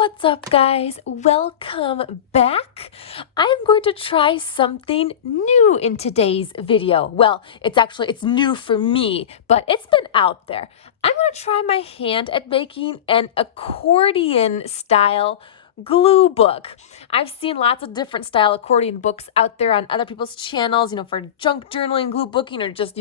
What's up, guys? Welcome back. I'm going to try something new in today's video. Well, it's new for me, but it's been out there. I'm going to try my hand at making an accordion style glue book. I've seen lots of different style accordion books out there on other people's channels, for junk journaling, glue booking, or just,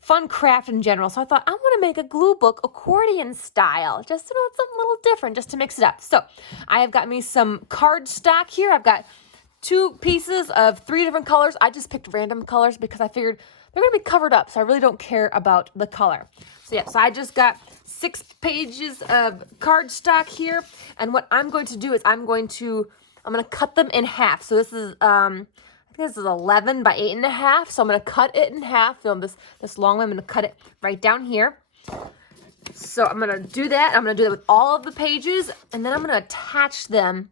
fun craft in general. So I thought I want to make a glue book accordion style, just something a little different, just to mix it up. So I have got me some cardstock here. I've got 2 pieces of 3 different colors. I just picked random colors because I figured they're going to be covered up, so I really don't care about the color. So I just got 6 pages of cardstock here, and what I'm going to do is I'm going to cut them in half. So this is this is 11 by 8.5, so I'm going to cut it in half. This long one, I'm going to cut it right down here. So I'm going to do that. I'm going to do that with all of the pages, and then I'm going to attach them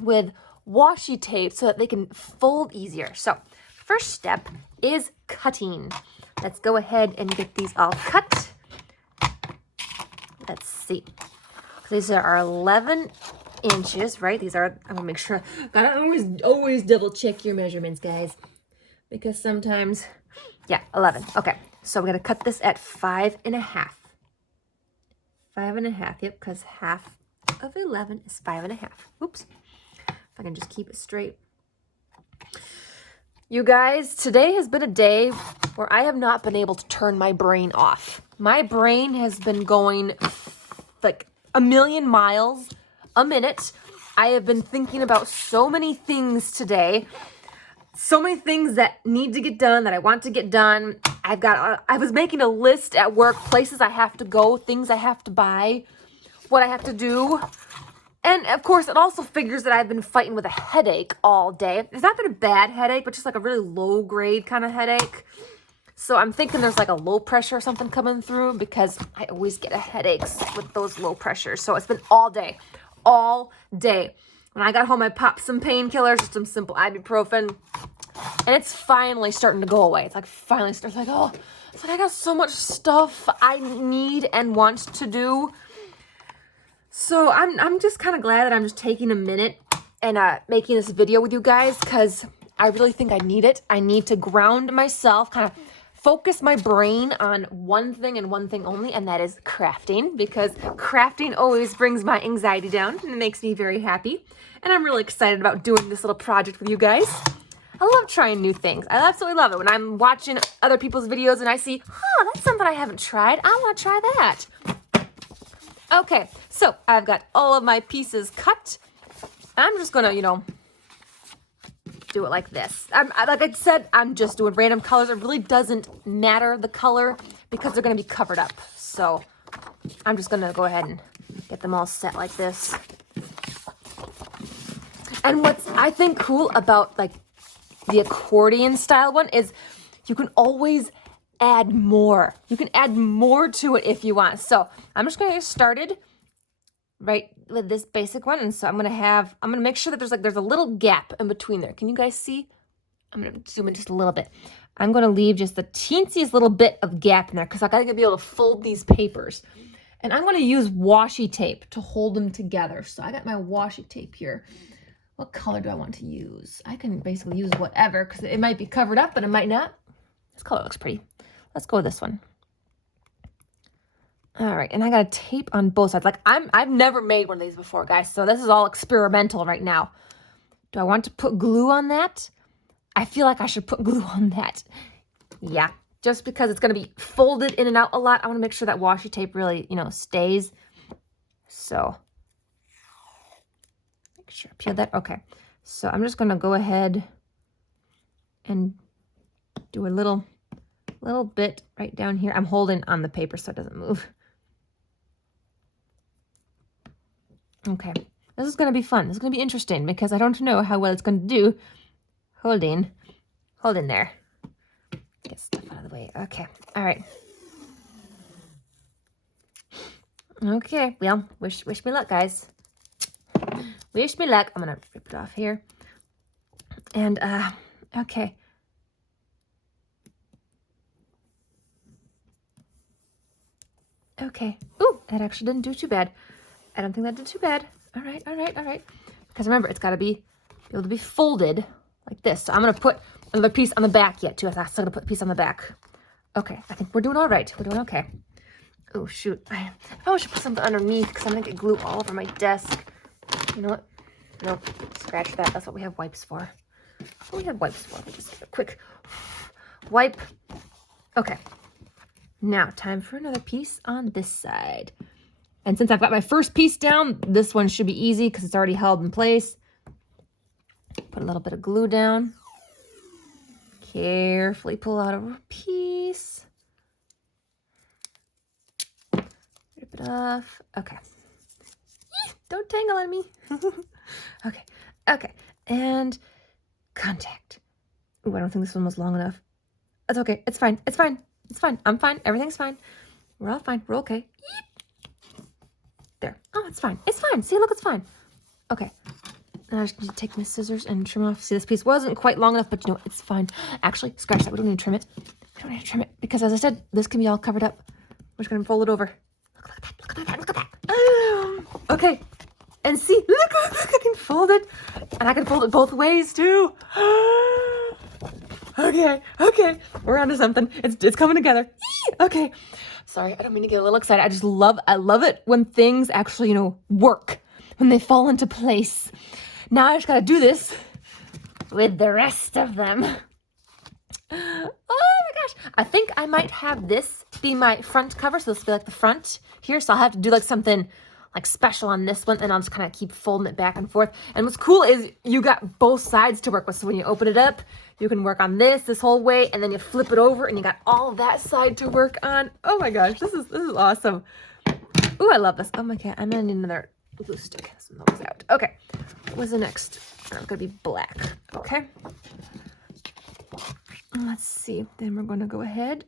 with washi tape so that they can fold easier. So first step is cutting. Let's go ahead and get these all cut. Let's see. So these are 11 inches, right? These are, I'm gonna make sure, gotta always double check your measurements, guys, because sometimes, 11. Okay, so we're gonna cut this at 5.5. 5.5, yep, because half of 11 is 5.5. Oops, if I can just keep it straight. You guys, today has been a day where I have not been able to turn my brain off. My brain has been going like a million miles a minute. I have been thinking about so many things today, so many things that need to get done, that I want to get done. I was making a list at work, places I have to go, things I have to buy, what I have to do. And of course, it also figures that I've been fighting with a headache all day. It's not been a bad headache, but just like a really low grade kind of headache. So I'm thinking there's like a low pressure or something coming through, because I always get headaches with those low pressures. So it's been all day. When I got home, I popped some painkillers, just some simple ibuprofen, and it's finally starting to go away. It's like finally starts like, oh, it's like I got so much stuff I need and want to do. So I'm just kind of glad that I'm just taking a minute and making this video with you guys, because I really think I need it. I need to ground myself, kind of focus my brain on one thing and one thing only, and that is crafting, because crafting always brings my anxiety down and it makes me very happy. And I'm really excited about doing this little project with you guys. I love trying new things. I absolutely love it. When I'm watching other people's videos and I see, that's something I haven't tried. I want to try that. Okay, so I've got all of my pieces cut. I'm just gonna, do it like this. Like I said, I'm just doing random colors. It really doesn't matter the color because they're gonna be covered up. So I'm just gonna go ahead and get them all set like this. And what's I think cool about like the accordion style one is you can always add more. You can add more to it if you want. So I'm just gonna get started right with this basic one. And so I'm gonna make sure that there's a little gap in between there. Can you guys see? I'm gonna zoom in just a little bit. I'm gonna leave just the teensiest little bit of gap in there because I gotta be able to fold these papers. And I'm gonna use washi tape to hold them together. So I got my washi tape here. What color do I want to use? I can basically use whatever because it might be covered up, but it might not. This color looks pretty. Let's go with this one. All right, and I got a tape on both sides. Like I've never made one of these before, guys, so this is all experimental right now. Do I want to put glue on that? I feel like I should put glue on that. Yeah, just because it's gonna be folded in and out a lot, I wanna make sure that washi tape really, stays. So, make sure I peel that. Okay, so I'm just gonna go ahead and do a little bit right down here. I'm holding on the paper so it doesn't move. Okay, this is going to be fun. This is going to be interesting because I don't know how well it's going to do holding there. Get stuff out of the way. Okay, all right. Okay, well, wish me luck, guys. Wish me luck. I'm going to rip it off here. And, okay. Okay. Ooh, that actually didn't do too bad. I don't think that did too bad. All right, all right, all right. Because remember, it's got to be able to be folded like this. So I'm going to put another piece on the back yet, too. I'm still going to put a piece on the back. Okay, I think we're doing all right. We're doing okay. Oh, shoot. I probably should put something underneath because I'm going to get glue all over my desk. You know what? No, scratch that. That's what we have wipes for. What do we have wipes for? Just get a quick wipe. Okay. Now, time for another piece on this side. And since I've got my first piece down, this one should be easy because it's already held in place. Put a little bit of glue down. Carefully pull out a piece. Rip it off. Okay. Don't tangle on me. Okay. Okay. And contact. Ooh, I don't think this one was long enough. That's okay. It's fine. It's fine. It's fine. I'm fine. Everything's fine. We're all fine. We're okay. There. Oh, it's fine. It's fine. See, look, it's fine. Okay. And I just need to take my scissors and trim off. See, this piece wasn't quite long enough, but you know, it's fine. Actually, scratch that. We don't need to trim it. We don't need to trim it because, as I said, this can be all covered up. We're just going to fold it over. Look at that. Look at that. Look at that. Okay. And see, look, I can fold it. And I can fold it both ways, too. Okay. Okay. We're onto something. It's coming together. Okay. Sorry, I don't mean to get a little excited. I love it when things actually, you know, work, when they fall into place. Now I just got to do this with the rest of them. Oh my gosh. I think I might have this be my front cover. So this will be like the front here. So I'll have to do like something like special on this one. And I'll just kind of keep folding it back and forth. And what's cool is you got both sides to work with. So when you open it up, you can work on this whole way. And then you flip it over and you got all of that side to work on. Oh my gosh. This is awesome. Ooh, I love this. Oh my God. I'm going to need another glue stick. This one goes out. Okay. What's the next? Oh, it's going to be black. Okay. Let's see. Then we're going to go ahead.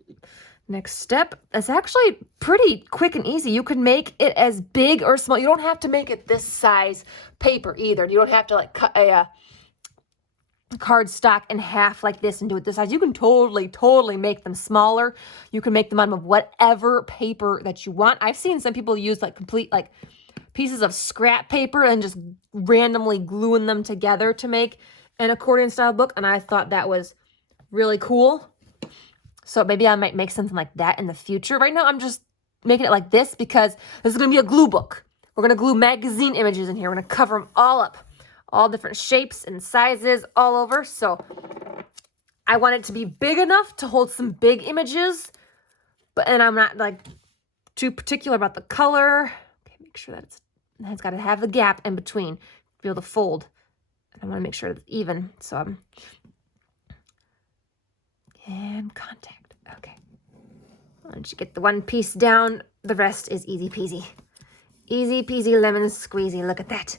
Next step. It's actually pretty quick and easy. You can make it as big or small. You don't have to make it this size paper either. You don't have to like cut a cardstock in half like this and do it this size. You can totally make them smaller. You can make them out of whatever paper that you want. I've seen some people use like complete like pieces of scrap paper and just randomly gluing them together to make an accordion style book. And I thought that was really cool. So maybe I might make something like that in the future. Right now, I'm just making it like this because this is going to be a glue book. We're going to glue magazine images in here. We're going to cover them all up. All different shapes and sizes all over. So I want it to be big enough to hold some big images. And I'm not like too particular about the color. Okay, make sure that it's got to have the gap in between to be able to fold. And I want to make sure it's even. So and contact. Okay. Once you get the one piece down, the rest is easy peasy. Easy peasy lemon squeezy. Look at that.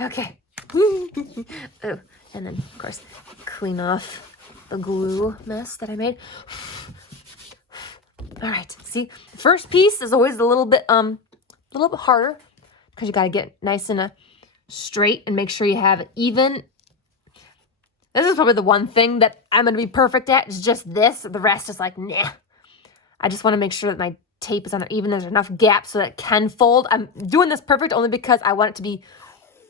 Okay. Oh, and then, of course, clean off the glue mess that I made. All right. See, the first piece is always a little bit harder because you got to get nice and straight and make sure you have it even. This is probably the one thing that I'm going to be perfect at is just this. The rest is like, nah. I just want to make sure that my tape is on there even. There's enough gap so that it can fold. I'm doing this perfect only because I want it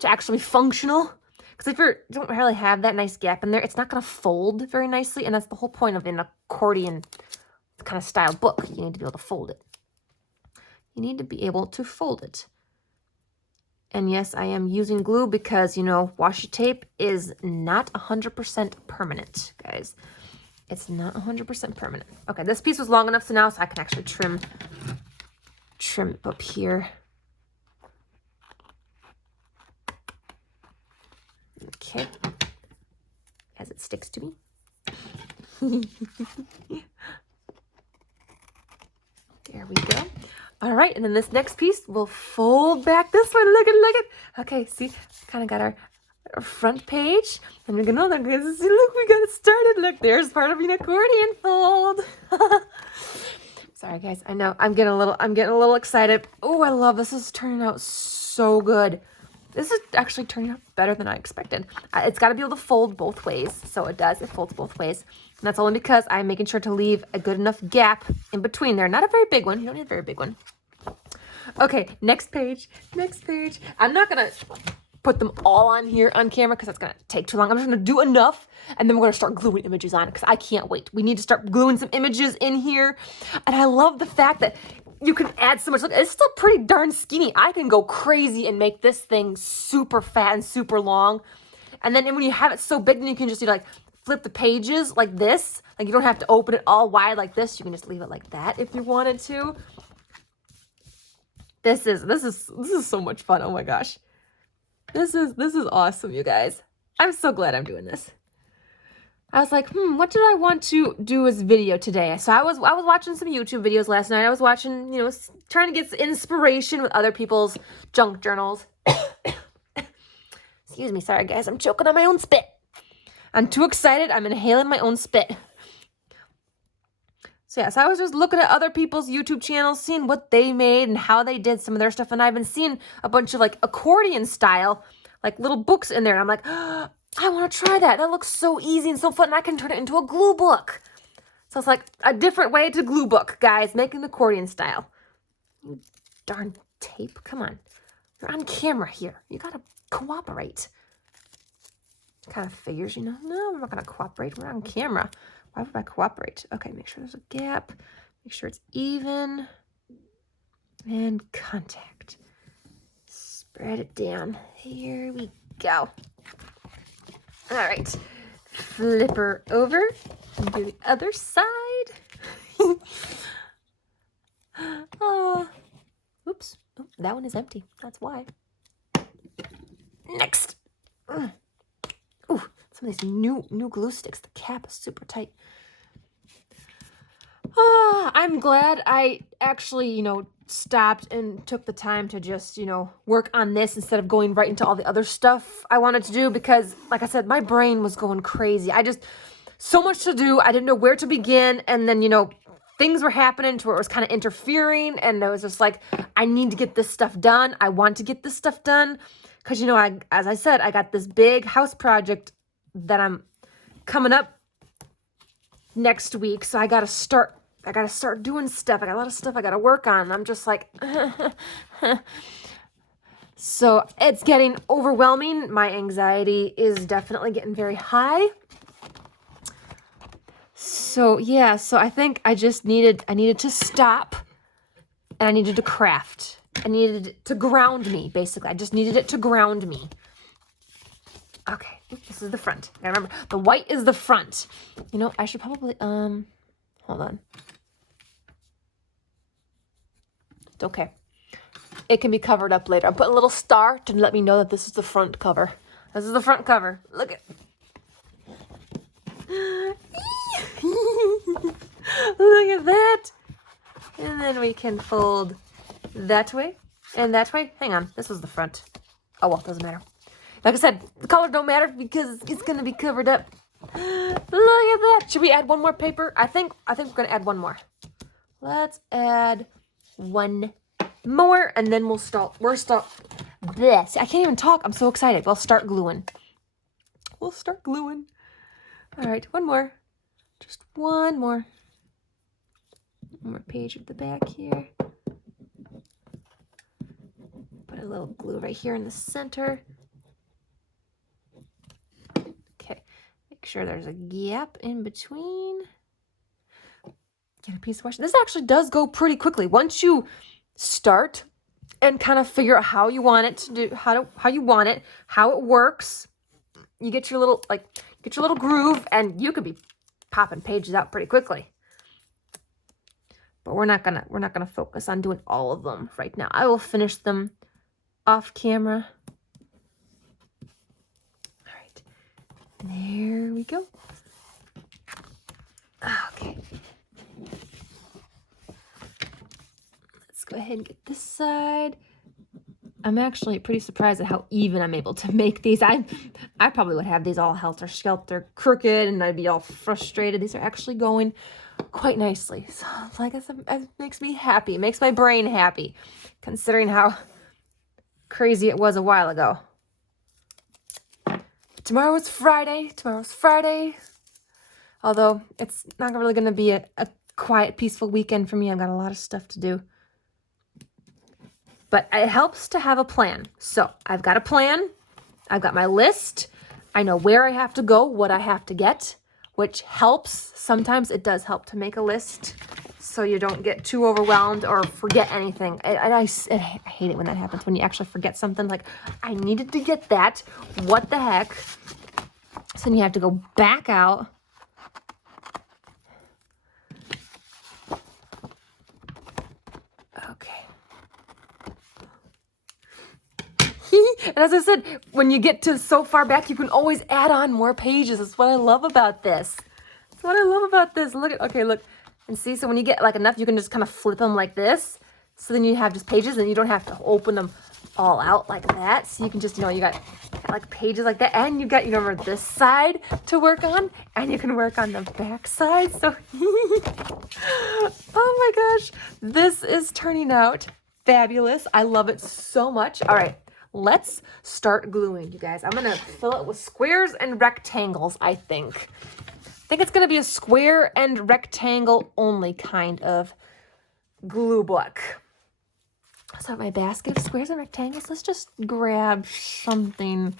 to actually be functional. Because if you don't really have that nice gap in there, it's not going to fold very nicely. And that's the whole point of an accordion kind of style book. You need to be able to fold it. You need to be able to fold it. And yes, I am using glue because, you know, washi tape is not 100% permanent, guys. It's not 100% permanent. Okay, this piece was long enough so now I can actually trim it up here. Okay, as it sticks to me. There we go. All right, and then this next piece will fold back this way. Look at. Okay, see, kind of got our front page, and we're gonna see. Look, we got it started. Look, there's part of an accordion fold. Sorry, guys. I know I'm getting a little excited. Oh, I love this. This is turning out so good. This is actually turning out better than I expected. It's got to be able to fold both ways, so it does. It folds both ways. And that's only because I'm making sure to leave a good enough gap in between there. Not a very big one. You don't need a very big one. Okay, next page. Next page. I'm not gonna put them all on here on camera because that's gonna take too long. I'm just gonna do enough, and then we're gonna start gluing images on it because I can't wait. We need to start gluing some images in here, and I love the fact that you can add so much. Look, it's still pretty darn skinny. I can go crazy and make this thing super fat and super long, and then when you have it so big, then you can just like flip the pages like this. Like you don't have to open it all wide like this. You can just leave it like that if you wanted to. This is so much fun. Oh my gosh. This is awesome, you guys. I'm so glad I'm doing this. I was like, what did I want to do as video today? So I was watching some YouTube videos last night. I was watching, trying to get inspiration with other people's junk journals. Excuse me, sorry guys, I'm choking on my own spit. I'm too excited. I'm inhaling my own spit. So yeah, so I was just looking at other people's YouTube channels, seeing what they made and how they did some of their stuff. And I've been seeing a bunch of like accordion style, like little books in there. And I'm like, oh, I want to try that. That looks so easy and so fun. And I can turn it into a glue book. So it's like a different way to glue book, guys. Make an accordion style. You darn tape. Come on. You're on camera here. You got to cooperate. Kind of figures, No, I'm not going to cooperate. We're on camera. Why would I cooperate? Okay, make sure there's a gap. Make sure it's even. And contact. Spread it down. Here we go. All right. Flip her over and do the other side. Oops. Oh, that one is empty. That's why. Next. Ooh, some of these new glue sticks. The cap is super tight. I'm glad I actually, stopped and took the time to just, work on this instead of going right into all the other stuff I wanted to do because, like I said, my brain was going crazy. So much to do. I didn't know where to begin. And then, things were happening to where it was kind of interfering. And I was just like, I need to get this stuff done. I want to get this stuff done. Because, as I said, I got this big house project that I'm coming up next week. So I got to start doing stuff. I got a lot of stuff I got to work on. I'm just like, so it's getting overwhelming. My anxiety is definitely getting very high. So yeah, so I think I needed to stop and I needed to craft. I needed it to ground me, basically. I just needed it to ground me. Okay, this is the front. I remember, the white is the front. I should probably, hold on. It's okay. It can be covered up later. I'm putting a little star to let me know that this is the front cover. This is the front cover. Look at Look at that. And then we can fold that way and that way. Hang on, this was the front. Oh well, doesn't matter. Like I said, the color don't matter because it's gonna be covered up. Look at that. Should we add one more paper? I think we're gonna add one more. Let's add one more and then we'll start. This. I can't even talk. I'm so excited. We'll start gluing. All right, one more. Just one more. One more page at the back here. Put a little glue right here in the center. Okay, make sure there's a gap in between. Get a piece of washi. This actually does go pretty quickly. Once you start and kind of figure out how you want it to do, how you want it, how it works, you get your little groove, and you could be popping pages out pretty quickly. But we're not gonna focus on doing all of them right now. I will finish them off camera. All right, there we go. Okay. Let's go ahead and get this side. I'm actually pretty surprised at how even I'm able to make these. I probably would have these all helter-skelter crooked and I'd be all frustrated. These are actually going quite nicely. So like I said, it makes me happy. It makes my brain happy, considering how crazy it was a while ago. Tomorrow is Friday. Although it's not really going to be a quiet, peaceful weekend for me. I've got a lot of stuff to do. But it helps to have a plan. So I've got a plan. I've got my list. I know where I have to go, what I have to get, which helps. Sometimes it does help to make a list so you don't get too overwhelmed or forget anything. I hate it when that happens, when you actually forget something. Like, I needed to get that. What the heck? So then you have to go back out. Okay. And as I said, when you get to so far back, you can always add on more pages. That's what I love about this. That's what I love about this. Look at, okay, look. And see, so when you get like enough, you can just kind of flip them like this. So then you have just pages and you don't have to open them all out like that. So you can just, you got like pages like that. And you got, remember this side to work on. And you can work on the back side. So, oh my gosh, this is turning out fabulous. I love it so much. All right, let's start gluing, you guys. I'm going to fill it with squares and rectangles, I think. I think it's going to be a square and rectangle only kind of glue book. So I have my basket of squares and rectangles. Let's just grab something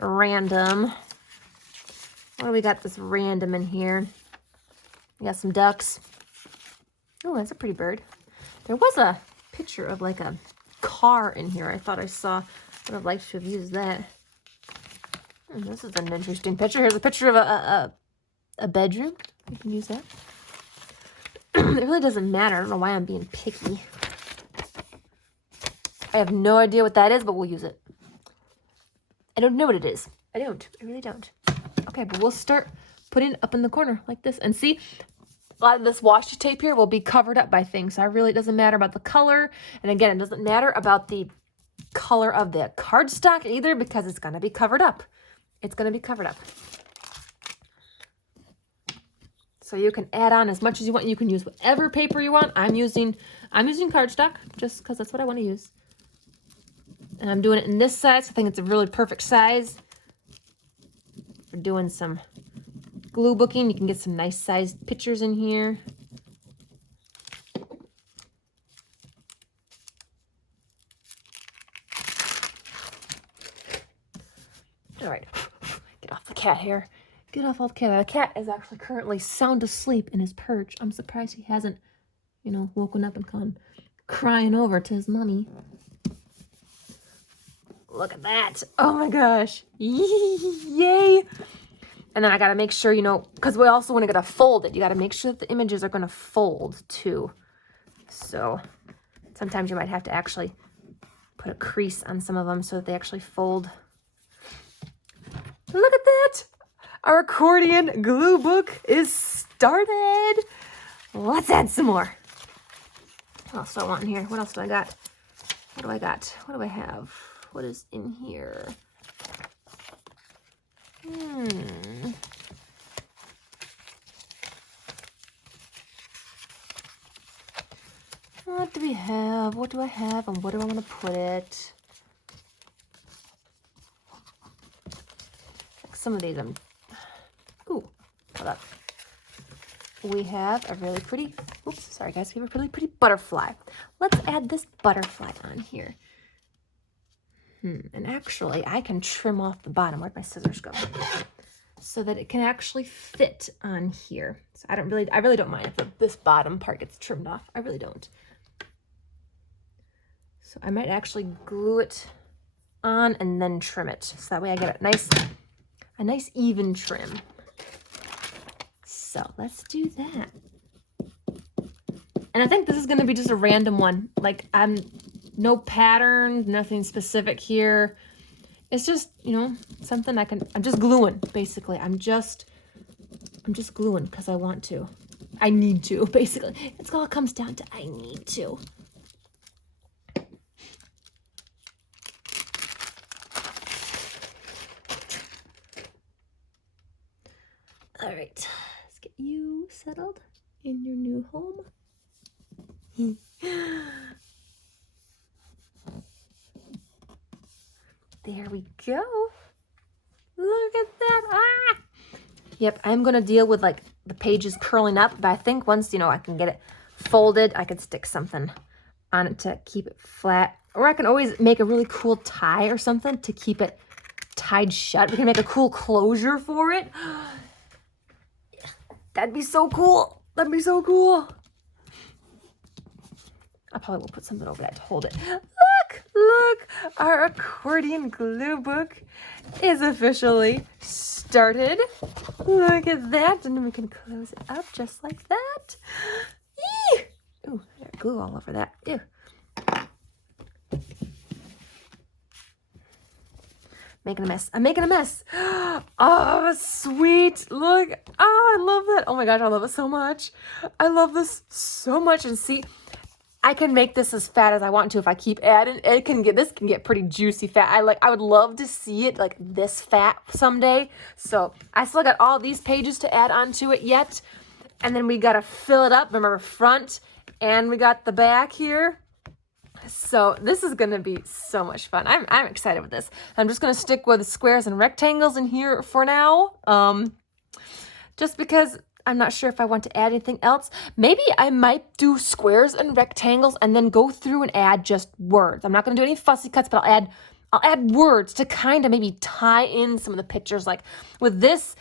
random. What do we got this random in here? We got some ducks. Oh, that's a pretty bird. There was a picture of like a car in here. I thought I saw. Would have liked to have used that. This is an interesting picture. Here's a picture of a bedroom. You can use that. It really doesn't matter. I don't know why I'm being picky. I have no idea what that is, but we'll use it. I don't know what it is. I really don't. Okay, but we'll start putting it up in the corner like this. And see, a lot of this washi tape here will be covered up by things. So it doesn't matter about the color. And again, it doesn't matter about the color of the cardstock either, because it's going to be covered up. It's going to be covered up. So you can add on as much as you want. You can use whatever paper you want. I'm using cardstock just because that's what I want to use. And I'm doing it in this size. I think it's a really perfect size for doing some glue booking. You can get some nice sized pictures in here. All right, get off the cat hair. Get off all the cat hair. The cat is actually currently sound asleep in his perch. I'm surprised he hasn't, woken up and gone crying over to his mommy. Look at that. Oh my gosh. Yay. And then I got to make sure, because we also want to get to fold it. You got to make sure that the images are going to fold too. So sometimes you might have to actually put a crease on some of them so that they actually fold. Look at that. Our accordion glue book is started. Let's add some more. What else do I want in here? What else do I got? What do I got? What do I have? What is in here? What do we have? What do I have? And where do I want to put it? Like some of these, ooh, hold up. We have a really pretty, oops, sorry guys, we have a really pretty butterfly. Let's add this butterfly on here. And actually, I can trim off the bottom. Where'd my scissors go? So that it can actually fit on here. So I really don't mind if this bottom part gets trimmed off. I really don't. So I might actually glue it on and then trim it. So that way I get a nice even trim. So let's do that. And I think this is going to be just a random one. Like no pattern, nothing specific here. It's just, something I'm just gluing, basically. I'm just gluing because I want to. I need to, basically. It's all it comes down to. I need to. All right, let's get you settled in your new home. There we go. Look at that. Ah! Yep, I'm going to deal with like the pages curling up, but I think once, I can get it folded, I could stick something on it to keep it flat Or I can always make a really cool tie or something to keep it tied shut. We can make a cool closure for it. That'd be so cool. That'd be so cool. I probably will put something over that to hold it. Look, our accordion glue book is officially started. Look at that. And then we can close it up just like that. Eee! Ooh, I got glue all over that. Ew. Making a mess. I'm making a mess. Oh, sweet. Look. Oh, I love that. Oh my gosh, I love it so much. I love this so much. And see, I can make this as fat as I want to if I keep adding. This can get pretty juicy fat. I would love to see it like this fat someday. So I still got all these pages to add onto it yet. And then we got to fill it up. Remember, front and we got the back here. So this is going to be so much fun. I'm excited with this. I'm just going to stick with squares and rectangles in here for now. Just because I'm not sure if I want to add anything else. Maybe I might do squares and rectangles and then go through and add just words. I'm not going to do any fussy cuts, but I'll add words to kind of maybe tie in some of the pictures. Like with this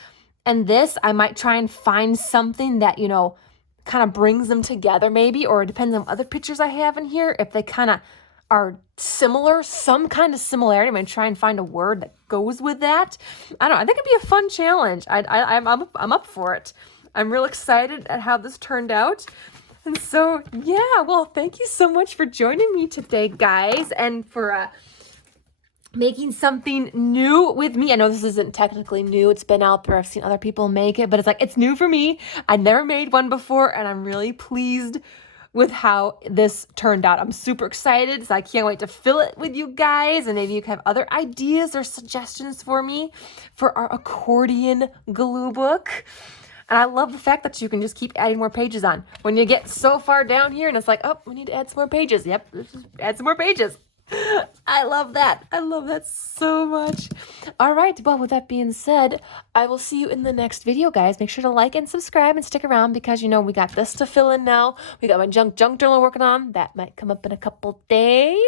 and this, I might try and find something that, you know, kind of brings them together maybe, or it depends on other pictures I have in here. If they kind of are similar, some kind of similarity, I'm going to try and find a word that goes with that. I don't know. I think it'd be a fun challenge. I'm up for it. I'm real excited at how this turned out. And so, yeah, well, thank you so much for joining me today, guys, and for making something new with me. I know this isn't technically new. It's been out there. I've seen other people make it, but it's new for me. I never made one before, and I'm really pleased with how this turned out. I'm super excited, so I can't wait to fill it with you guys, and maybe you have other ideas or suggestions for me for our accordion glue book. And I love the fact that you can just keep adding more pages on. When you get so far down here and it's like, oh, we need to add some more pages. Yep, just add some more pages. I love that. I love that so much. All right, well, with that being said, I will see you in the next video, guys. Make sure to like and subscribe and stick around because, you know, we got this to fill in now. We got my junk journal working on. That might come up in a couple days.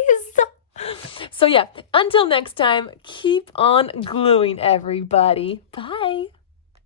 So, yeah, until next time, keep on gluing, everybody. Bye.